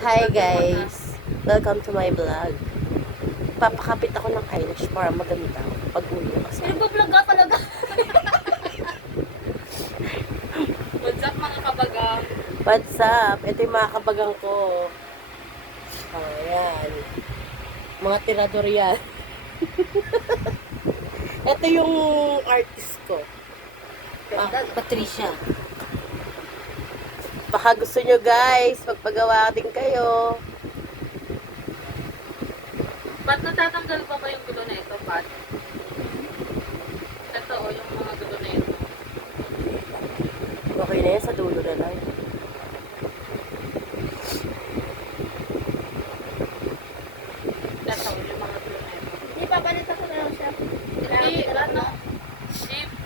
Hi guys! Welcome to my vlog. Papakapit ako ng eyelash para maganda pag uwi kasi. Nagpa-vlog ka talaga. What's up mga kabagang? What's up? Ito yung mga kabagang ko. Ayan. Mga tirador yan. Ito yung artist ko. Patricia. Baka gusto nyo guys, magpagawa din kayo. Ba't natatanggal pa ba yung gulo na ito, Pat? Ito o, yung mga gulo na ito. Okay na yan, sa dulo na lang. Ito, yung mga gulo na ito. Hindi, papalitan ko na lang siya. Hindi, ano,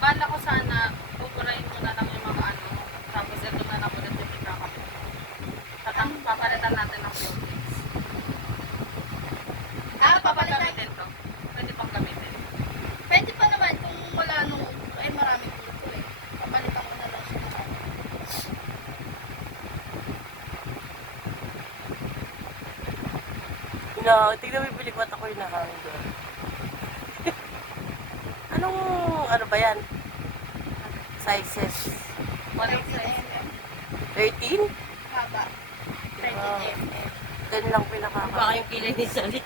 bala ko sana, pupurahin mo na lang yung mga ano, tapos ito na lang ulit yung ikakap. Papalitan natin ng floatings. Papalitan. Gamitin to. Pwede pang gamitin. Pwede pa naman kung wala nung, ay maraming pulpo eh. Papalitan ko na lang siya. No, tignan mo yung bilikmat ako yung nahangin doon. Ano ba yan? Sizes? Walang size. 13? Haba. 13 Wow. mm. Ganun lang pinakaka. Baka yung kilay ni Sally.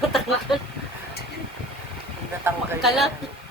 Natanggal. Natanggal Kalat. yan.